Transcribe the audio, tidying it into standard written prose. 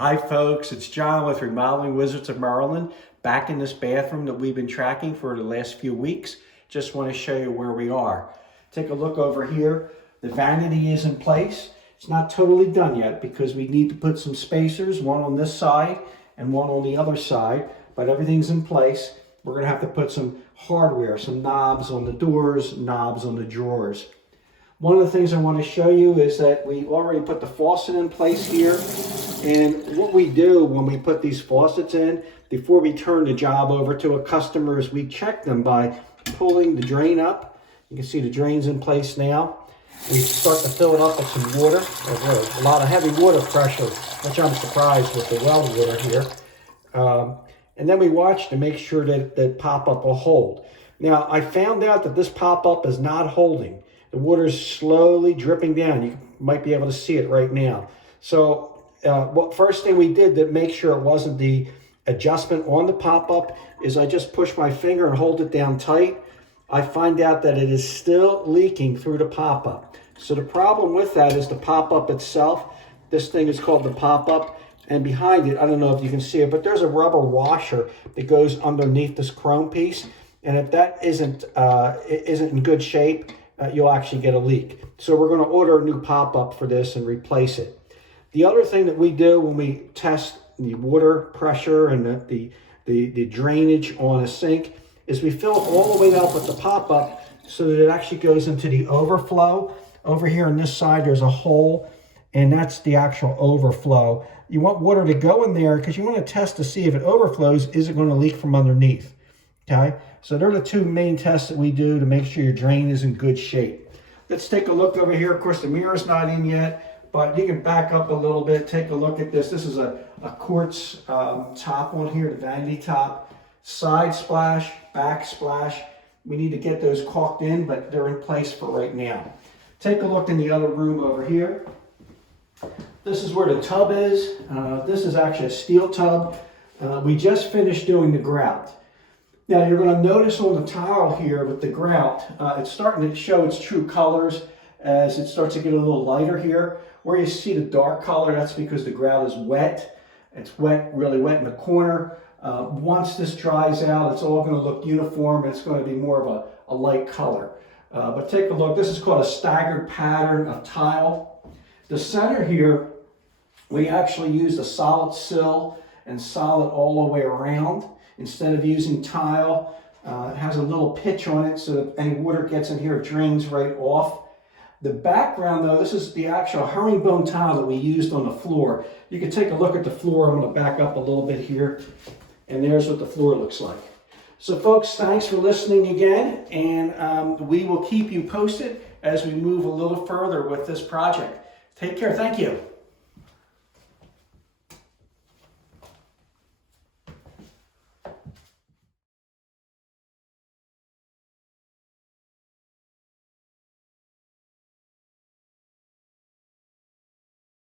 Hi folks, it's John with Remodeling Wizards of Maryland, back in this bathroom that we've been tracking for the last few weeks. Just want to show you where we are. Take a look over here. The vanity is in place. It's not totally done yet because we need to put some spacers, one on this side and one on the other side, but everything's in place. We're going to have to put some hardware, some knobs on the doors, knobs on the drawers. One of the things I want to show you is that we already put the faucet in place here. And what we do when we put these faucets in, before we turn the job over to a customer, is we check them by pulling the drain up. You can see the drain's in place now. We start to fill it up with some water. There's a lot of heavy water pressure, which I'm surprised with the well water here. And then we watch to make sure that the pop-up will hold. Now, I found out that this pop-up is not holding. The water's slowly dripping down. You might be able to see it right now. So first thing we did to make sure it wasn't the adjustment on the pop-up is I just push my finger and hold it down tight. I find out that it is still leaking through the pop-up. So the problem with that is the pop-up itself. This thing is called the pop-up, and behind it, I don't know if you can see it, but there's a rubber washer that goes underneath this chrome piece. And if that isn't in good shape, you'll actually get a leak. So we're going to order a new pop-up for this and replace it. The other thing that we do when we test the water pressure and the drainage on a sink is we fill it all the way up with the pop-up so that it actually goes into the overflow. Over here on this side, there's a hole, and that's the actual overflow. You want water to go in there because you want to test to see if it overflows, is it going to leak from underneath? Okay, so they're the two main tests that we do to make sure your drain is in good shape. Let's take a look over here. Of course, the mirror's not in yet, but you can back up a little bit, take a look at this. This is a quartz top on here, the vanity top. Side splash, backsplash. We need to get those caulked in, but they're in place for right now. Take a look in the other room over here. This is where the tub is. This is actually a steel tub. We just finished doing the grout. Now you're going to notice on the tile here with the grout, it's starting to show its true colors as it starts to get a little lighter here. Where you see the dark color, that's because the grout is wet. It's wet, really wet in the corner. Once this dries out, it's all going to look uniform. It's going to be more of a light color. But take a look. This is called a staggered pattern of tile. The center here, we actually used a solid sill and solid all the way around. Instead of using tile, it has a little pitch on it so that any water gets in here, it drains right off. The background though, this is the actual herringbone tile that we used on the floor. You can take a look at the floor. I'm going to back up a little bit here. And there's what the floor looks like. So folks, thanks for listening again. And we will keep you posted as we move a little further with this project. Take care. Thank you.